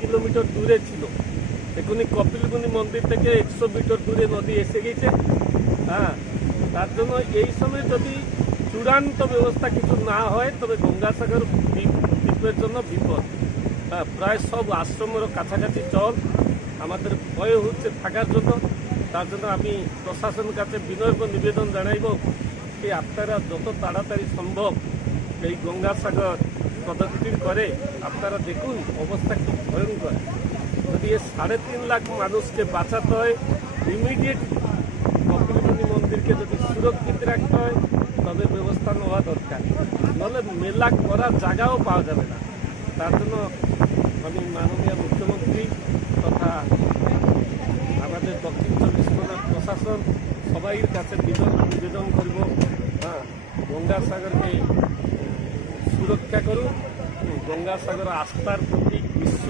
Kilometre দূরে ছিল। এখনই কপিলমুনি মন্দির থেকে 100 মিটার দূরে নদী এসে গেছে। হ্যাঁ, তার জন্য এই সময় যদি চূড়ান্ত ব্যবস্থা কিছু না হয় তবে গঙ্গাসাগর দ্বীপের জন্য বিপদ। হ্যাঁ, প্রায় সব আশ্রমের কাছাকাছি চল, আমাদের ভয় হচ্ছে থাকার জন্য। তার জন্য আমি প্রশাসনের কাছে বিনম্র নিবেদন জানাইব যে আপনারা যত তাড়াতাড়ি সম্ভব এই গঙ্গাসাগর প্রদক্ষিণ করে আপনারা দেখুন, অবস্থা খুব ভয়ঙ্কর। যদি এ 3.5 লাখ মানুষকে বাঁচাতে হয়, ইমিডিয়েট কপিলমুনি মন্দিরকে যদি সুরক্ষিত রাখতে হয় তবে ব্যবস্থা নেওয়া দরকার, নাহলে মেলা করার জায়গাও পাওয়া যাবে না। তার জন্য আমি মাননীয় মুখ্যমন্ত্রী তথা আমাদের দক্ষিণ 24 পরগনার প্রশাসন সবাইয়ের কাছে নিবেদন করব, হ্যাঁ, গঙ্গাসাগরকে সুরক্ষা করুন। গঙ্গাসাগর আস্থার প্রতীক, বিশ্বাস